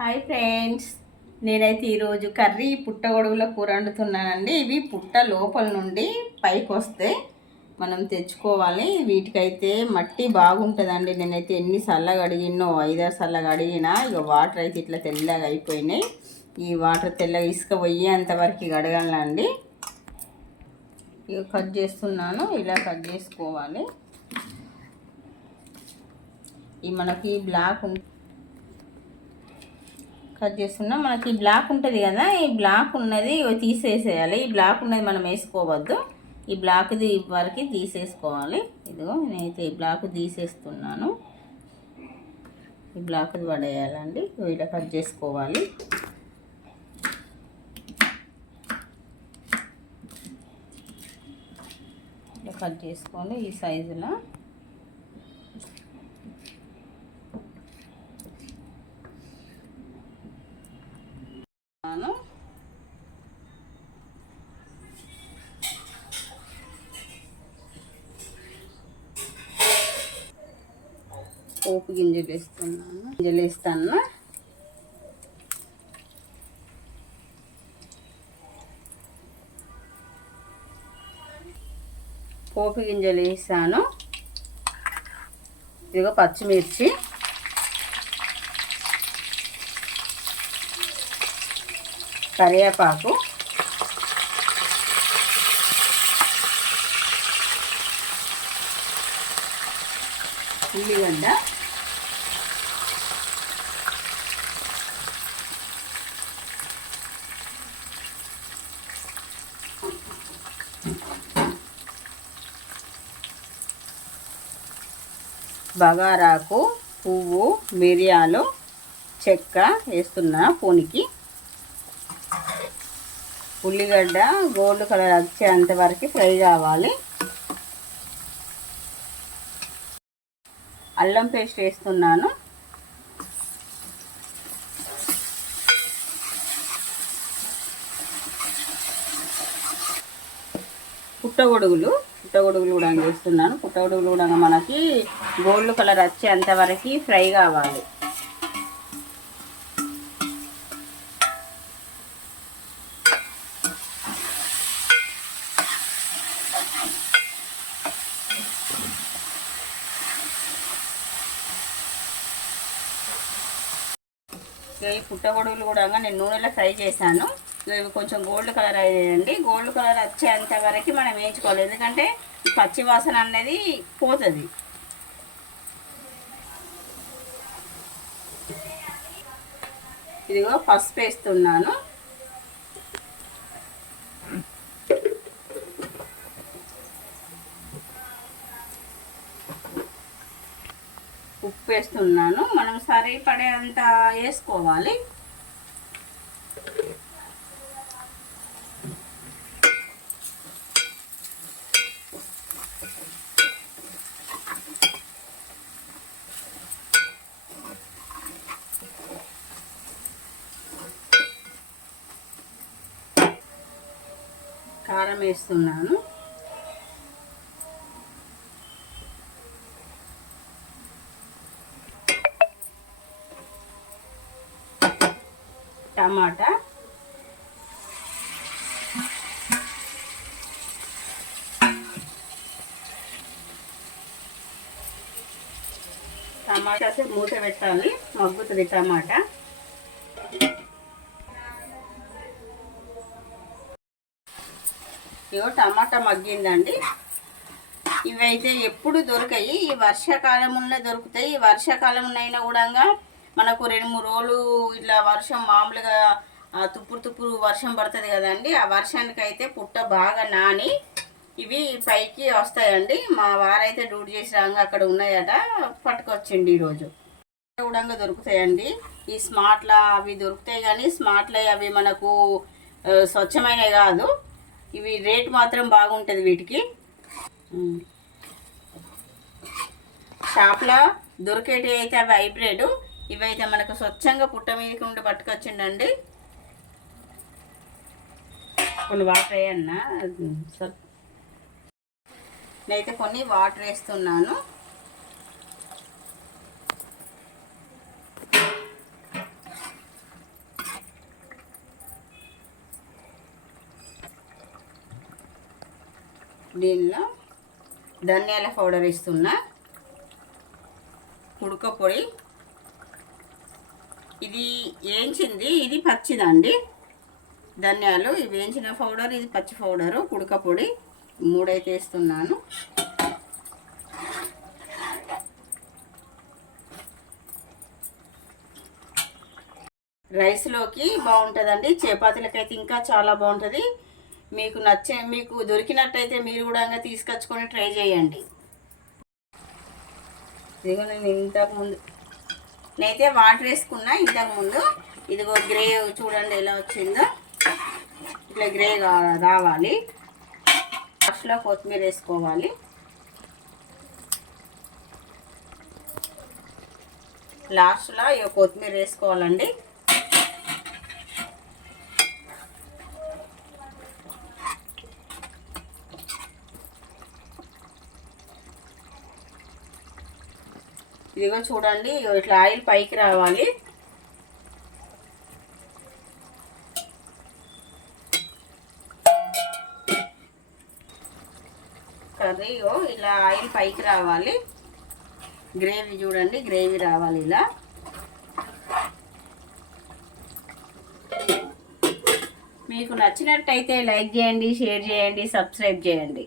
Hi friends, నేనైతే ఈరోజు curry పుట్టగొడుగుల కూర వండుతున్నానండి. ఇవి పుట్ట లోపల నుండి పైకి వస్తే మనం తెచ్చుకోవాలి. వీటికైతే మట్టి బాగుంటుందండి. నేనైతే ఎన్నిసార్లు కడిగినో 5-6 సార్లు కడిగినా ఇక వాటర్ అయితే ఇట్లా తెల్లగా అయిపోయినాయి. ఈ వాటర్ తెల్లగా ఇసుక పోయేంతవరకు కడగాలండి. ఇక కట్ చేస్తున్నాను. ఇలా కట్ చేసుకోవాలి. ఈ మనకి బ్లాక్ కట్ చేస్తున్నా. మనకి బ్లాక్ ఉంటుంది కదా, ఈ బ్లాక్ ఉన్నది తీసేసేయాలి. ఈ బ్లాక్ ఉన్నది మనం వేసుకోవద్దు. ఈ బ్లాక్ది వరకు తీసేసుకోవాలి. ఇదిగో నేనైతే ఈ బ్లాక్ తీసేస్తున్నాను. ఈ బ్లాక్ది పడేయాలండి. ఇలా కట్ చేసుకోవాలి. ఇలా కట్ చేసుకోండి ఈ సైజులో. పోపు గింజలు వేస్తాను. పోపు గింజలు వేసాను. ఇదిగో పచ్చిమిర్చి, కరివేపాకు, ఉల్లిగడ్డ, బగారాకు, పువ్వు, మిరియాలు, చెక్క వేస్తున్నా పోనికి. ఉల్లిగడ్డ గోల్డ్ కలర్ వచ్చేంత వరకు ఫ్రై కావాలి. అల్లం పేస్ట్ వేస్తున్నాను. పుట్టగొడుగులు కూడా వేస్తున్నాను. పుట్టగొడుగులు కూడా మనకి గోల్డ్ కలర్ వచ్చేంత వరకు ఫ్రై కావాలి. ఈ పుట్టగొడుగులు కూడా నేను నూనెలో ఫ్రై చేశాను. ఇవి కొంచెం గోల్డ్ కలర్ అయ్యాయండి. గోల్డ్ కలర్ వచ్చేంత వరకు మనం వేయించుకోవాలి, ఎందుకంటే పచ్చి వాసన అనేది పోతుంది. ఇదిగో పసుపు వేస్తున్నాను. ఉప్పు వేస్తున్నాను. మనం సరిపడేంత వేసుకోవాలి. కారం వేస్తున్నాను. టమాటా, మూత పెట్టాలి, మగ్గుతుంది టమాటా. ఇగో టమాటా మగ్గిందండి. ఇవైతే ఎప్పుడు దొరకాయి, ఈ వర్షాకాలంలో దొరుకుతాయి. ఈ వర్షాకాలంలో కూడా మనకు 2-3 రోజులు ఇట్లా వర్షం మామూలుగా తుప్పురు వర్షం పడుతుంది కదండి. ఆ వర్షానికి అయితే పుట్ట బాగా నాని ఇవి పైకి వస్తాయండి. మా వారైతే డ్యూటీ చేసి రాగా అక్కడ ఉన్నాయట, పట్టుకొచ్చిండి ఈరోజు. కూడా దొరుకుతాయండి. ఈ స్మార్ట్లా అవి దొరుకుతాయి, కానీ స్మార్ట్లే అవి మనకు స్వచ్ఛమైనవి కాదు. ఇవి రేట్ మాత్రం బాగుంటుంది వీటికి. షాప్లో దొరికేటి అయితే అవి హైబ్రిడ్, ఇవైతే మనకు స్వచ్ఛంగా పుట్ట మీదకి ఉండి పట్టుకొచ్చిండండి. కొన్ని వాటర్ వేయన్నా, నేనైతే కొన్ని వాటర్ వేస్తున్నాను. దీనిలో ధనియాల పౌడర్ ఇస్తున్నా, ఉడక పొడి, ఇది వేయించింది, ఇది పచ్చిదండి. ధనియాలు ఇవి వేయించిన పౌడర్, ఇది పచ్చి పౌడరు, ఉడక పొడి 3 అయితే వేస్తున్నాను. రైస్లోకి బాగుంటుందండి, చపాతీలకైతే ఇంకా చాలా బాగుంటుంది. మీకు దొరికినట్టయితే మీరు కూడా తీసుకొచ్చుకొని ట్రై చేయండి. ఇదిగో నేనైతే వాటర్ వేసుకున్నా ఇంతకుముందు. ఇదిగో గ్రే చూడండి ఎలా వచ్చిందో, ఇట్లా గ్రే రావాలి. లాస్ట్లో కొత్తిమీర వేసుకోవాలి. లాస్ట్లో కొత్తిమీర వేసుకోవాలండి. ఇదిగో చూడండి ఇట్లా ఆయిల్ పైకి రావాలి. కర్రీ ఇలా ఆయిల్ పైకి రావాలి. గ్రేవీ చూడండి, గ్రేవీ రావాలి ఇలా. మీకు నచ్చినట్టయితే లైక్ చేయండి, షేర్ చేయండి, సబ్స్క్రైబ్ చేయండి.